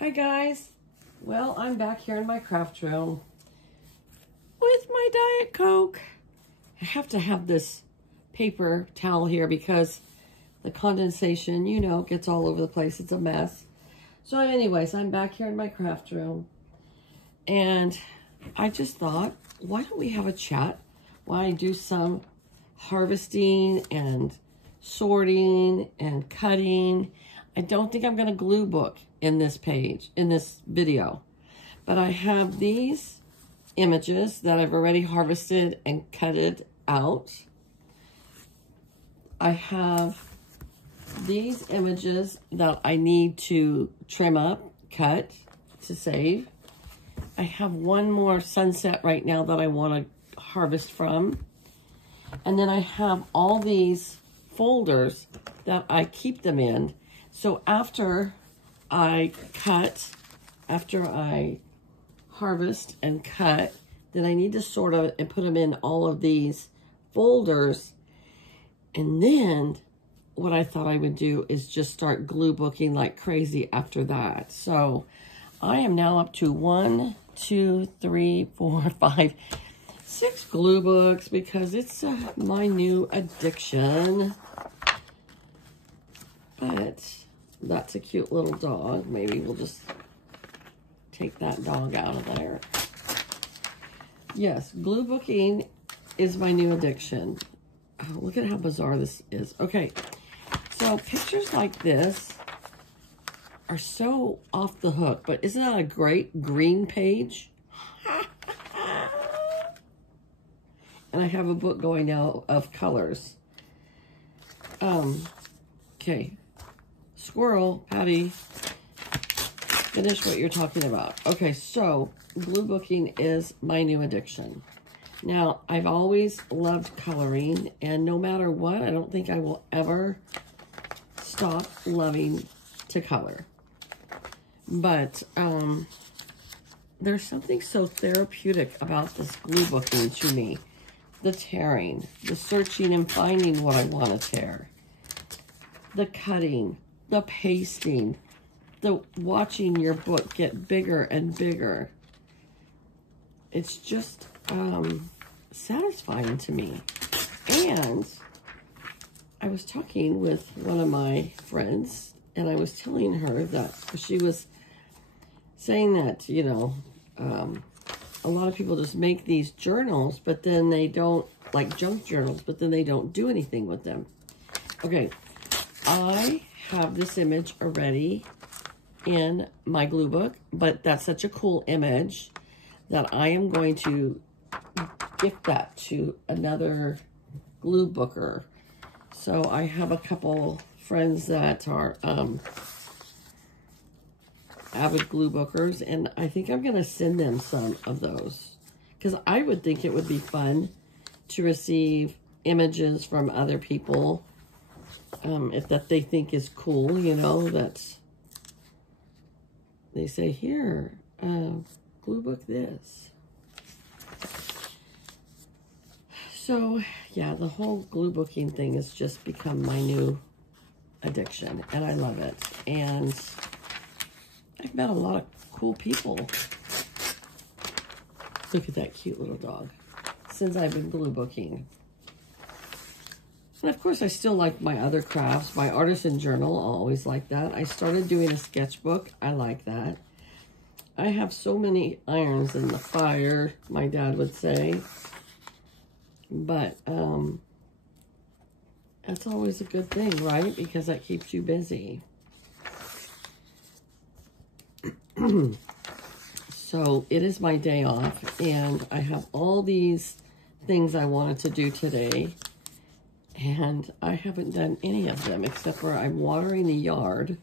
Hi guys. Well, I'm back here in my craft room with my Diet Coke. I have to have this paper towel here because the condensation, you know, gets all over the place. It's a mess. So anyways, I'm back here in my craft room. And I just thought, why don't we have a chat while I do some harvesting and sorting and cutting. I don't think I'm going to glue book in this page, in this video. But I have these images that I've already harvested and cutted out. I have these images that I need to trim up, cut to save. I have one more sunset right now that I want to harvest from. And then I have all these folders that I keep them in. So after I cut, after I harvest and cut, then I need to sort of and put them in all of these folders. And then what I thought I would do is just start glue booking like crazy after that. So I am now up to 1, 2, 3, 4, 5, 6 glue books because it's my new addiction. But that's a cute little dog. Maybe we'll just take that dog out of there. Yes, glue booking is my new addiction. Oh, look at how bizarre this is. Okay, so pictures like this are so off the hook, but isn't that a great green page? And I have a book going now of colors. Okay. Squirrel, Patty, finish what you're talking about. Okay, so glue booking is my new addiction. Now, I've always loved coloring, and no matter what, I don't think I will ever stop loving to color. But there's something so therapeutic about this glue booking to me. The tearing, the searching and finding what I want to tear, the cutting, the pasting, the watching your book get bigger and bigger. It's just satisfying to me. And I was talking with one of my friends, and I was telling her that she was saying that, you know, a lot of people just make these journals, but then they don't, like junk journals, but then they don't do anything with them. Okay, I have this image already in my glue book, but that's such a cool image that I am going to gift that to another glue booker. So I have a couple friends that are avid glue bookers, and I think I'm going to send them some of those because I would think it would be fun to receive images from other people if that they think is cool, you know, that they say, here, glue book this. So, yeah, the whole glue booking thing has just become my new addiction, and I love it. And I've met a lot of cool people. Look at that cute little dog. Since I've been glue booking. And of course, I still like my other crafts. My artisan journal, I always like that. I started doing a sketchbook. I like that. I have so many irons in the fire, my dad would say. But that's always a good thing, right? Because that keeps you busy. So it is my day off, and I have all these things I wanted to do today, and I haven't done any of them except for I'm watering the yard,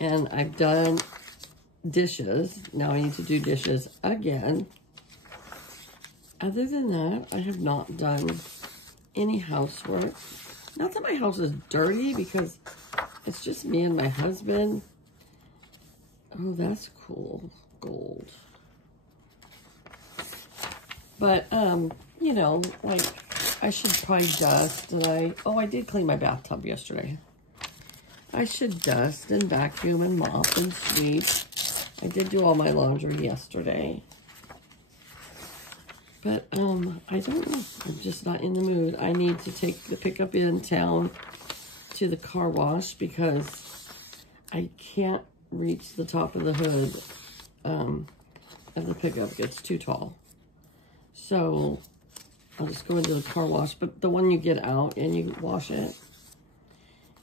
and I've done dishes. Now I need to do dishes again. Other than that, I have not done any housework. Not that my house is dirty, because it's just me and my husband. Oh, that's cool. Gold. But, you know, like, I should probably dust. And I did clean my bathtub yesterday. I should dust and vacuum and mop and sweep. I did do all my laundry yesterday. But, I don't know. I'm just not in the mood. I need to take the pickup in town to the car wash because I can't reach the top of the hood of the pickup. It's too tall. So I'll just go into the car wash. But the one you get out and you wash it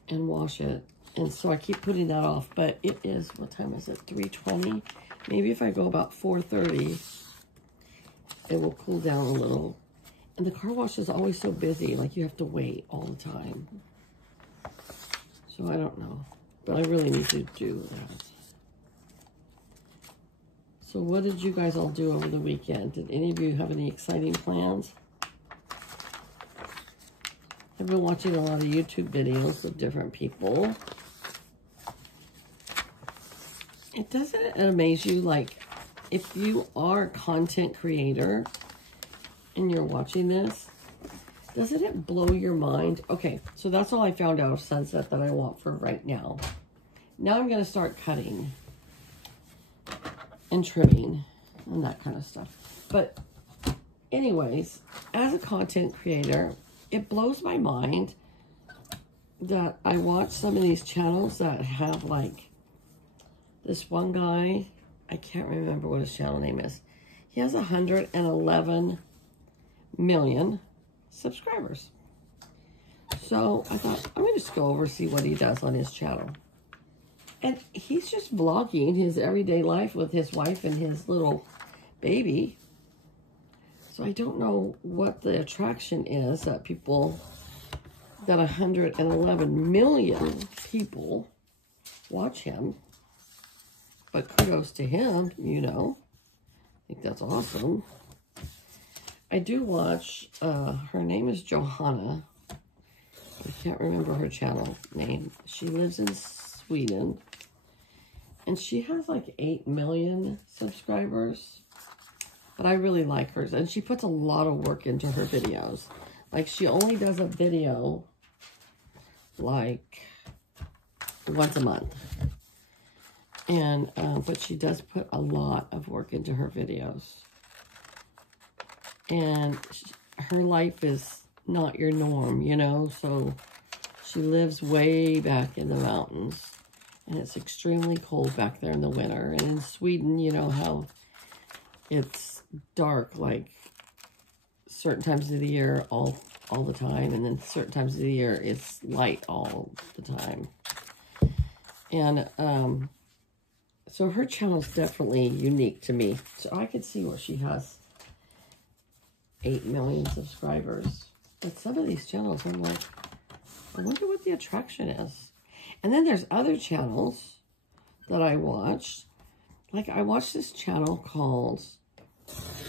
and wash it. And so I keep putting that off. But it is, what time is it? 3:20. Maybe if I go about 4:30, it will cool down a little. And the car wash is always so busy. Like, you have to wait all the time. So I don't know. But I really need to do that. So what did you guys all do over the weekend? Did any of you have any exciting plans? I've been watching a lot of YouTube videos of different people. It doesn't amaze you, like, if you are a content creator and you're watching this, doesn't it blow your mind? Okay, so that's all I found out of Sunset that I want for right now. Now I'm going to start cutting and trimming and that kind of stuff. But anyways, as a content creator, it blows my mind that I watch some of these channels that have, like, this one guy, I can't remember what his channel name is. He has 111 million subscribers. So I thought, I'm going to just go over and see what he does on his channel. And he's just vlogging his everyday life with his wife and his little baby. So I don't know what the attraction is that people, that 111 million people watch him. But kudos to him, you know. I think that's awesome. I do watch, her name is Johanna. I can't remember her channel name. She lives in Sweden. And she has like 8 million subscribers. But I really like hers. And she puts a lot of work into her videos. Like, she only does a video like once a month. And, but she does put a lot of work into her videos. And her life is not your norm, you know? So she lives way back in the mountains. And it's extremely cold back there in the winter. And in Sweden, you know how it's dark, like, certain times of the year all the time. And then certain times of the year, it's light all the time. And, so her channel is definitely unique to me. So I could see where she has 8 million subscribers. But some of these channels, I'm like, I wonder what the attraction is. And then there's other channels that I watched. Like, I watched this channel called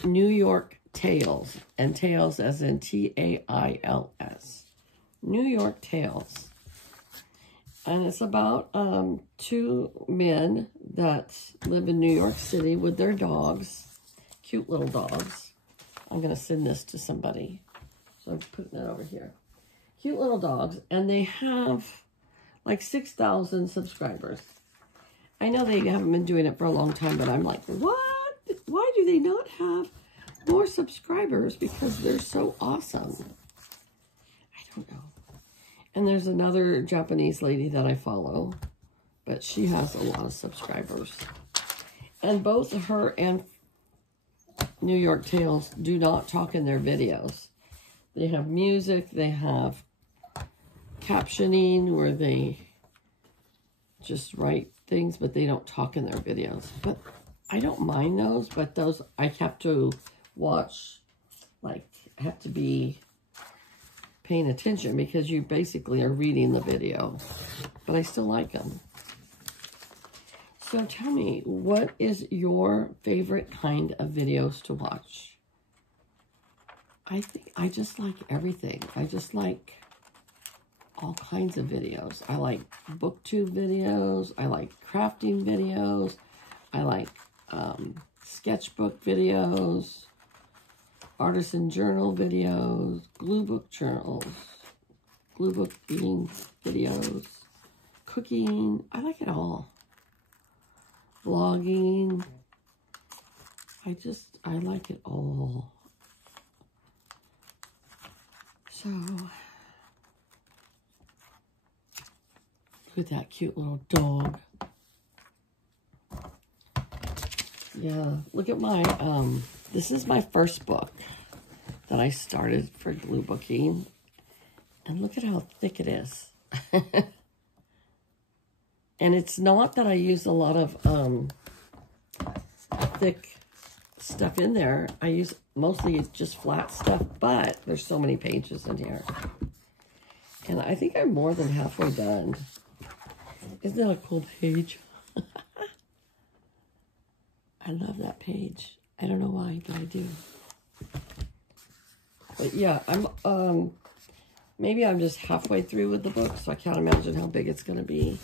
New York Tales. And Tales as in T-A-I-L-S. New York Tales. And it's about 2 men that live in New York City with their dogs. Cute little dogs. I'm going to send this to somebody. So I'm putting it over here. Cute little dogs. And they have like 6,000 subscribers. I know they haven't been doing it for a long time, but I'm like, what? Why do they not have more subscribers? Because they're so awesome. I don't know. And there's another Japanese lady that I follow, but she has a lot of subscribers. And both her and New York Tales do not talk in their videos. They have music, they have captioning where they just write things, but they don't talk in their videos. But I don't mind those, but those I have to watch, like, have to be paying attention because you basically are reading the video. But I still like them. So tell me, what is your favorite kind of videos to watch? I think I just like everything. I just like all kinds of videos. I like booktube videos. I like crafting videos. I like sketchbook videos, artisan journal videos, glue book journals, glue book eating videos, cooking. I like it all. vlogging. I like it all. So, look at that cute little dog. Yeah, look at my, this is my first book that I started for glue booking. And look at how thick it is. And it's not that I use a lot of thick stuff in there. I use mostly just flat stuff, but there's so many pages in here. And I think I'm more than halfway done. Isn't that a cool page? I love that page. I don't know why, but I do. But yeah, maybe I'm just halfway through with the book, so I can't imagine how big it's going to be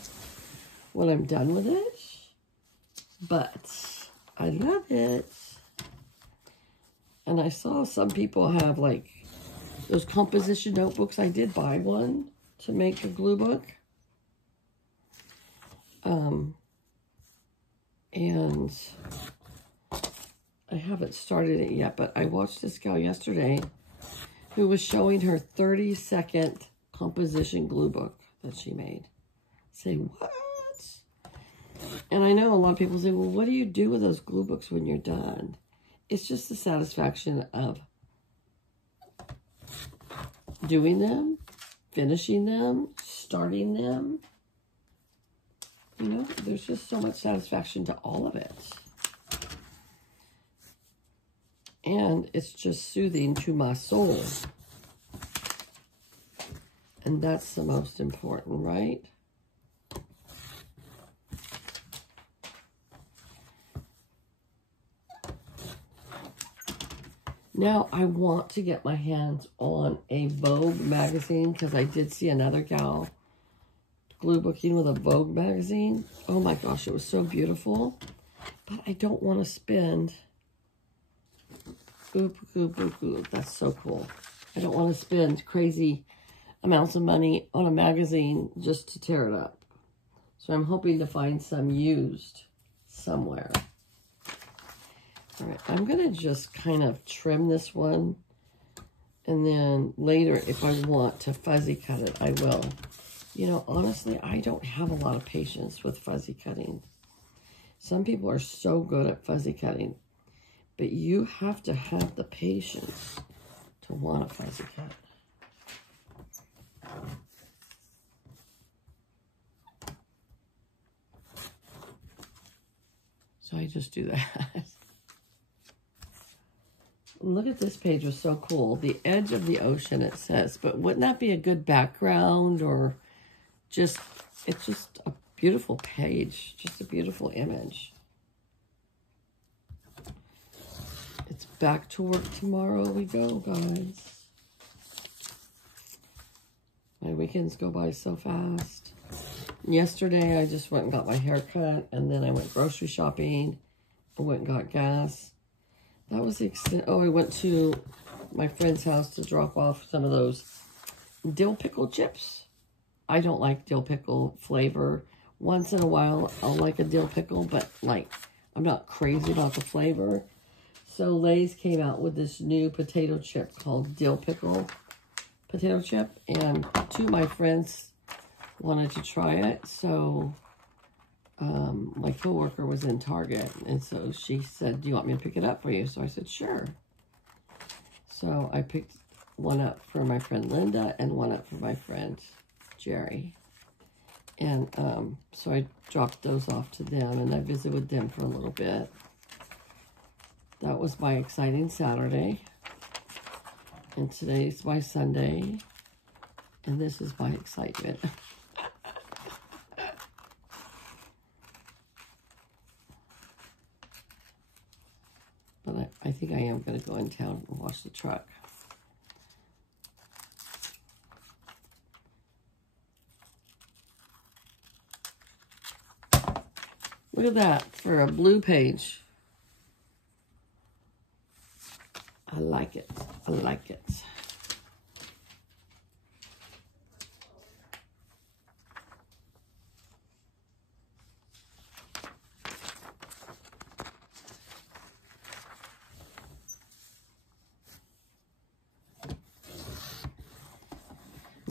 when I'm done with it. But I love it. And I saw some people have, like, those composition notebooks. I did buy one to make a glue book. And I haven't started it yet, but I watched this gal yesterday who was showing her 30-second composition glue book that she made. Say, what? And I know a lot of people say, well, what do you do with those glue books when you're done? It's just the satisfaction of doing them, finishing them, starting them. You know, there's just so much satisfaction to all of it. And it's just soothing to my soul. And that's the most important, right? Now, I want to get my hands on a Vogue magazine because I did see another gal glue booking with a Vogue magazine. Oh my gosh, it was so beautiful. But I don't want to spend... Oop, oop, oop, oop. That's so cool. I don't want to spend crazy amounts of money on a magazine just to tear it up. So I'm hoping to find some used somewhere. All right, I'm going to just kind of trim this one. And then later, if I want to fuzzy cut it, I will. You know, honestly, I don't have a lot of patience with fuzzy cutting. Some people are so good at fuzzy cutting. But you have to have the patience to want a fuzzy cut. So I just do that. Look at this page, was so cool. The edge of the ocean, it says. But wouldn't that be a good background or just, it's just a beautiful page. Just a beautiful image. It's back to work tomorrow we go, guys. My weekends go by so fast. Yesterday, I just went and got my hair cut, and then I went grocery shopping. I went and got gas. That was the extent. Oh, I went to my friend's house to drop off some of those dill pickle chips. I don't like dill pickle flavor. Once in a while, I'll like a dill pickle, but, like, I'm not crazy about the flavor. So Lay's came out with this new potato chip called dill pickle potato chip. And two of my friends wanted to try it. So my coworker was in Target. And so she said, do you want me to pick it up for you? So I said, sure. So I picked one up for my friend Linda and one up for my friend Jerry. And so I dropped those off to them. And I visited with them for a little bit. That was my exciting Saturday. And today's my Sunday. And this is my excitement. But I think I am going to go in town and wash the truck. Look at that for a blue page. I like it. I like it.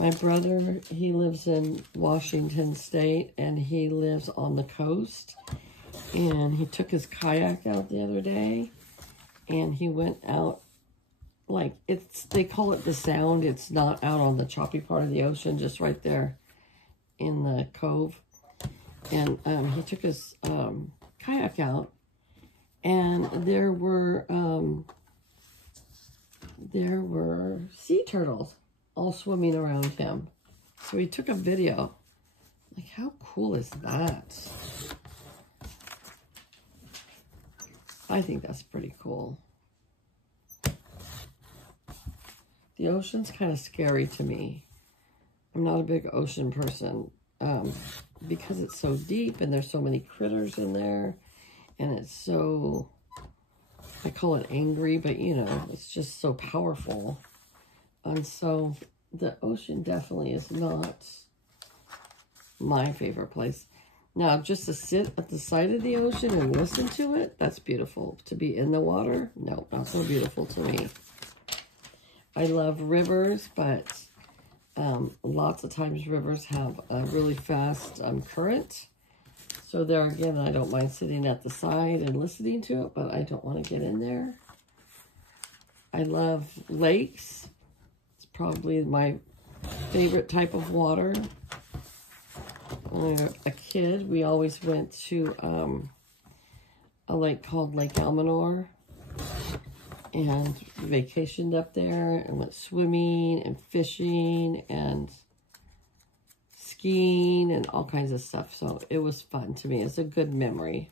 My brother, he lives in Washington State, and he lives on the coast. And he took his kayak out the other day, and he went out, like, they call it the Sound. It's not out on the choppy part of the ocean, just right there in the cove. And he took his kayak out, and there were sea turtles all swimming around him. So he took a video. Like, how cool is that? I think that's pretty cool. The ocean's kind of scary to me. I'm not a big ocean person because it's so deep and there's so many critters in there, and it's so, I call it angry, but you know, it's just so powerful. And so the ocean definitely is not my favorite place. Now, just to sit at the side of the ocean and listen to it, that's beautiful. To be in the water, no, not so beautiful to me. I love rivers, but lots of times rivers have a really fast current. So there again, I don't mind sitting at the side and listening to it, but I don't want to get in there. I love lakes. It's probably my favorite type of water. When we were a kid, we always went to a lake called Lake Almanor, and vacationed up there and went swimming and fishing and skiing and all kinds of stuff. So it was fun to me. It's a good memory.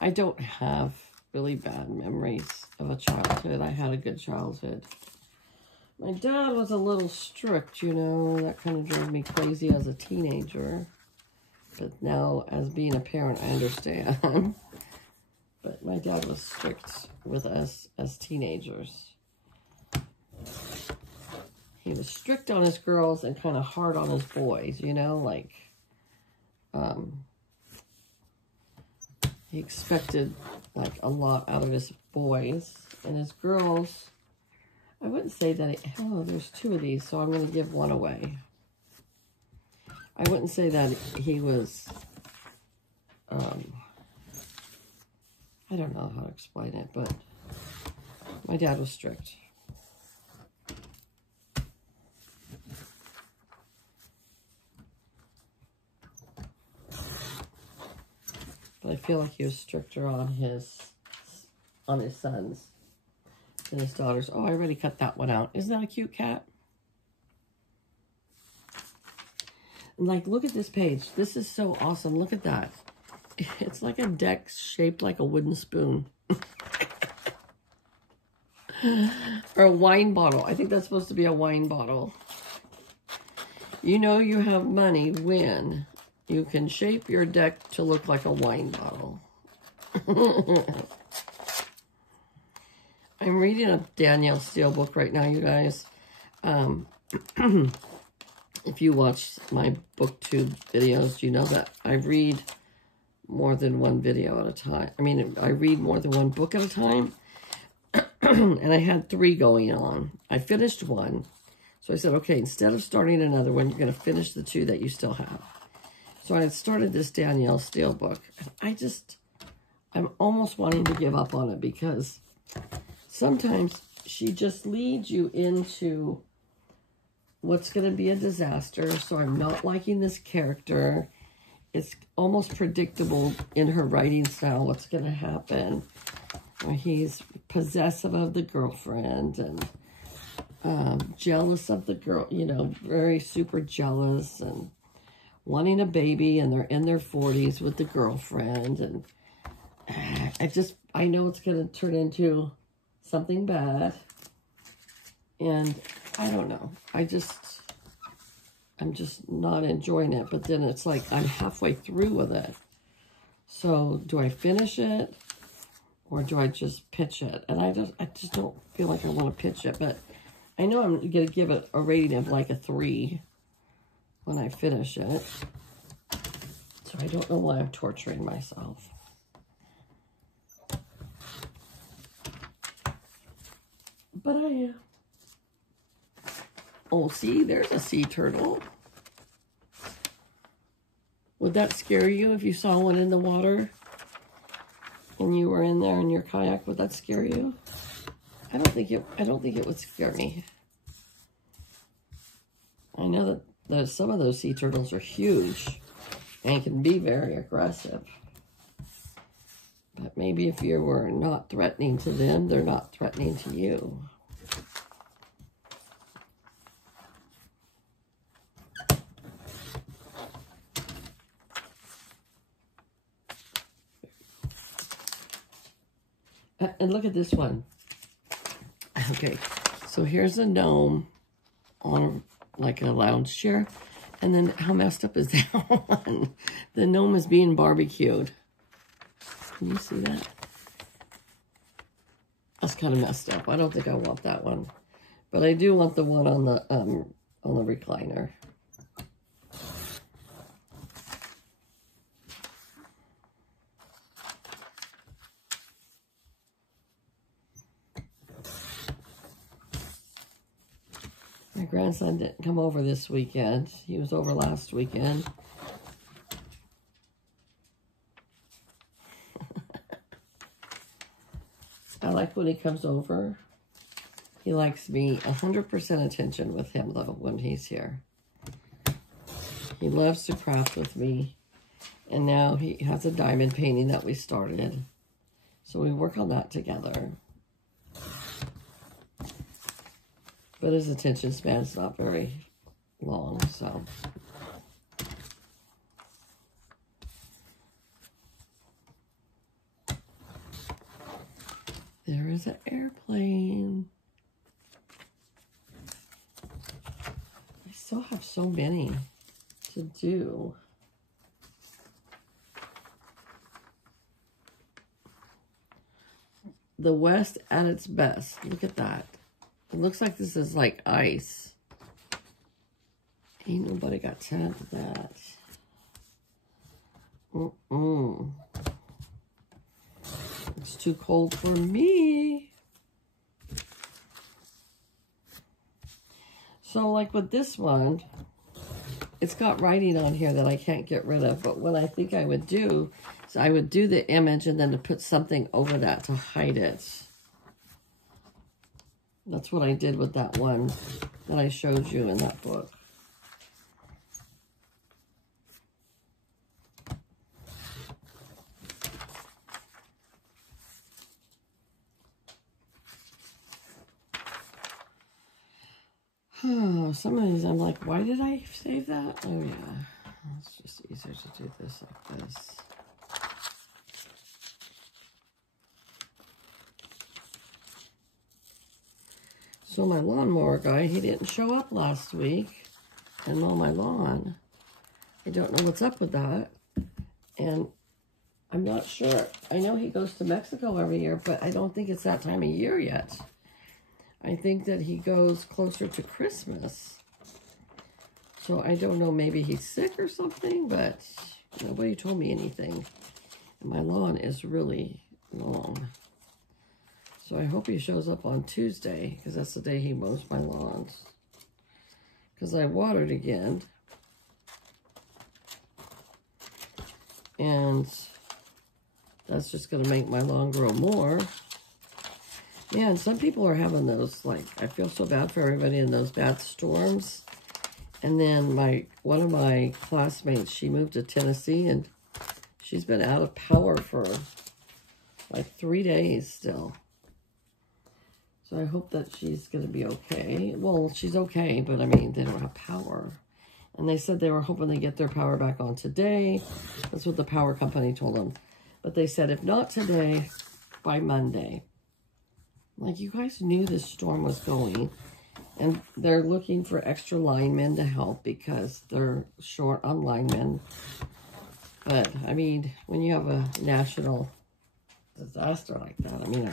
I don't have really bad memories of a childhood. I had a good childhood. My dad was a little strict, you know. That kind of drove me crazy as a teenager. But now, as being a parent, I understand. But my dad was strict with us as teenagers. He was strict on his girls and kind of hard on his boys, you know, like, he expected, like, a lot out of his boys. And his girls, I wouldn't say that, oh, there's 2 of these, so I'm going to give one away. I wouldn't say that he was, I don't know how to explain it, but my dad was strict. But I feel like he was stricter on his sons than his daughters. Oh, I already cut that one out. Isn't that a cute cat? And like, look at this page. This is so awesome. Look at that. It's like a deck shaped like a wooden spoon. Or a wine bottle. I think that's supposed to be a wine bottle. You know you have money when you can shape your deck to look like a wine bottle. I'm reading a Danielle Steele book right now, you guys. If you watch my BookTube videos, you know that I read more than one video at a time. I mean, I read more than one book at a time. And I had 3 going on. I finished one. So I said, okay, instead of starting another one, you're going to finish the 2 that you still have. So I had started this Danielle Steele book. And I'm almost wanting to give up on it because sometimes she just leads you into what's going to be a disaster. So I'm not liking this character. It's almost predictable in her writing style what's going to happen. He's possessive of the girlfriend and jealous of the girl, you know, very super jealous and wanting a baby, and they're in their 40s with the girlfriend. And I know it's going to turn into something bad. And I don't know. I'm just not enjoying it. But then it's like I'm halfway through with it. So do I finish it? Or do I just pitch it? And I just don't feel like I want to pitch it. But I know I'm going to give it a rating of like a 3 when I finish it. So I don't know why I'm torturing myself. But I am. Oh, see, there's a sea turtle. Would that scare you if you saw one in the water and you were in there in your kayak? Would that scare you? I don't think it would scare me. I know that some of those sea turtles are huge and can be very aggressive. But maybe if you were not threatening to them, they're not threatening to you. And look at this one. Okay, so here's a gnome on like a lounge chair. And then how messed up is that one? The gnome is being barbecued. Can you see that? That's kind of messed up. I don't think I want that one. But I do want the one on the recliner. My grandson didn't come over this weekend. He was over last weekend. I like when he comes over. He likes me 100% attention with him, though, when he's here. He loves to craft with me. And now he has a diamond painting that we started. So we work on that together. But his attention span's not very long, so. There is an airplane. I still have so many to do. The West at its best. Look at that. It looks like this is like ice. Ain't nobody got time for that. It's too cold for me. So like with this one, it's got writing on here that I can't get rid of. But what I think I would do is I would do the image and then to put something over that to hide it. That's what I did with that one that I showed you in that book. Oh, some of these I'm like, why did I save that? Oh yeah, it's just easier to do this like this. So my lawnmower guy, he didn't show up last week and mow my lawn. I don't know what's up with that. And I'm not sure. I know he goes to Mexico every year, but I don't think it's that time of year yet. I think that he goes closer to Christmas. So I don't know, maybe he's sick or something, but nobody told me anything. And my lawn is really long. So I hope he shows up on Tuesday, because that's the day he mows my lawns. Because I watered again. And that's just going to make my lawn grow more. Yeah, and some people are having those, like, I feel so bad for everybody in those bad storms. And then one of my classmates, she moved to Tennessee, and she's been out of power for like 3 days still. So I hope that she's going to be okay. Well, she's okay, but I mean, they don't have power. And they said they were hoping to get their power back on today. That's what the power company told them. But they said, if not today, by Monday. Like, you guys knew this storm was going. And they're looking for extra linemen to help because they're short on linemen. But, I mean, when you have a national disaster like that, I mean,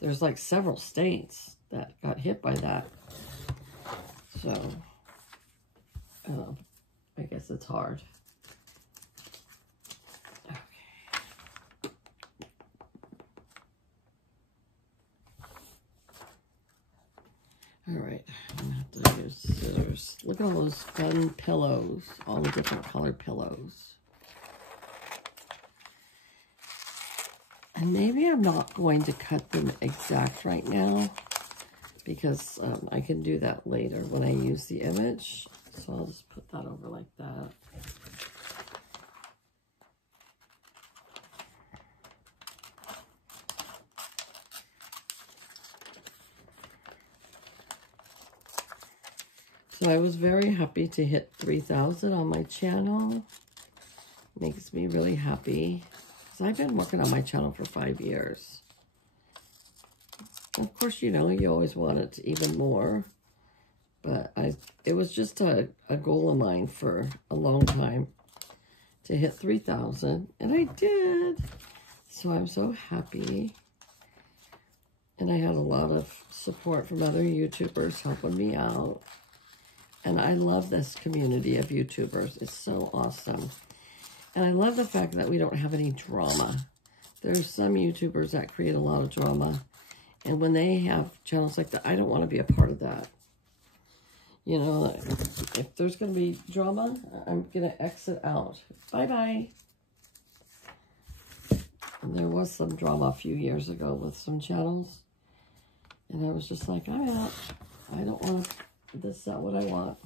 there's like several states that got hit by that. So, I guess it's hard. Okay. All right, I'm gonna have to use colors. Look at all those fun pillows, all the different colored pillows. And maybe I'm not going to cut them exact right now because I can do that later when I use the image. So I'll just put that over like that. So I was very happy to hit 3,000 on my channel. Makes me really happy. Because I've been working on my channel for 5 years. Of course, you know, you always want it to even more. But it was just a goal of mine for a long time to hit 3,000. And I did. So I'm so happy. And I had a lot of support from other YouTubers helping me out. And I love this community of YouTubers. It's so awesome. And I love the fact that we don't have any drama. There's some YouTubers that create a lot of drama. And when they have channels like that, I don't want to be a part of that. You know, if there's going to be drama, I'm going to exit out. Bye-bye. And there was some drama a few years ago with some channels. And I was just like, I'm out. I don't want to... This is not what I want.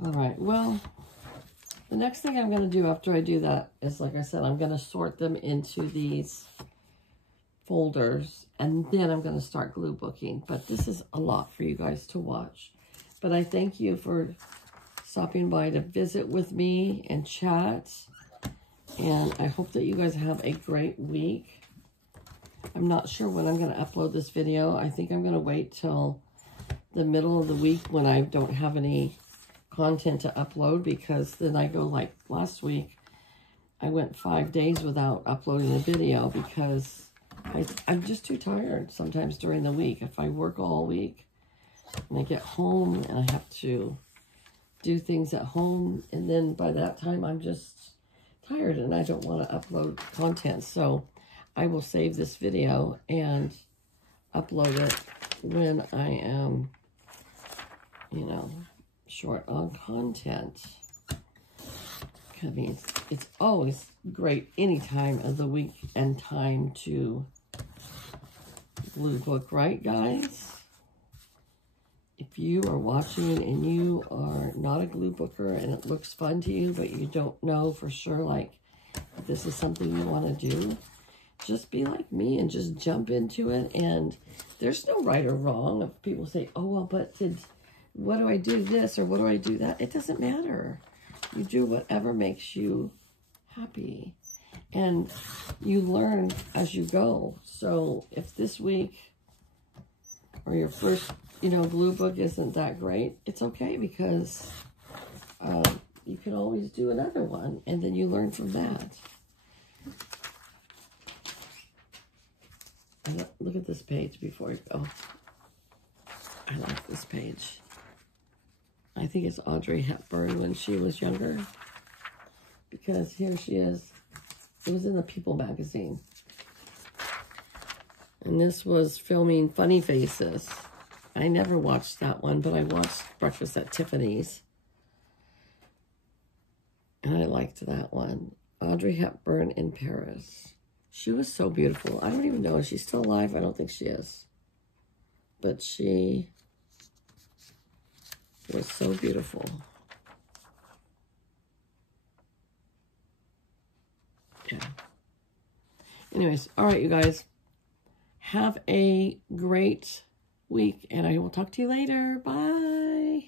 All right, well, the next thing I'm going to do after I do that is, like I said, I'm going to sort them into these folders, and then I'm going to start glue booking. But this is a lot for you guys to watch. But I thank you for stopping by to visit with me and chat. And I hope that you guys have a great week. I'm not sure when I'm going to upload this video. I think I'm going to wait till the middle of the week when I don't have any content to upload, because then I go like last week. I went 5 days without uploading a video because I'm just too tired sometimes during the week. If I work all week, and I get home and I have to do things at home, and then by that time I'm just tired and I don't want to upload content. So I will save this video and upload it when I am, you know, short on content. I mean, it's always great any time of the week and time to glue book, right, guys? If you are watching and you are not a glue booker and it looks fun to you, but you don't know for sure, like, if this is something you want to do, just be like me and just jump into it. And there's no right or wrong. If people say, oh, well, but what do I do this or what do I do that? It doesn't matter. You do whatever makes you happy. And you learn as you go. So if this week or your first, you know, glue book isn't that great, it's okay, because you can always do another one and then you learn from that. And look at this page before you go. I like this page. I think it's Audrey Hepburn when she was younger, because here she is. It was in the People magazine. And this was filming Funny Faces. I never watched that one, but I watched Breakfast at Tiffany's. And I liked that one. Audrey Hepburn in Paris. She was so beautiful. I don't even know if she's still alive. I don't think she is. But she was so beautiful. Yeah. Anyways, all right, you guys. Have a great week, and I will talk to you later. Bye.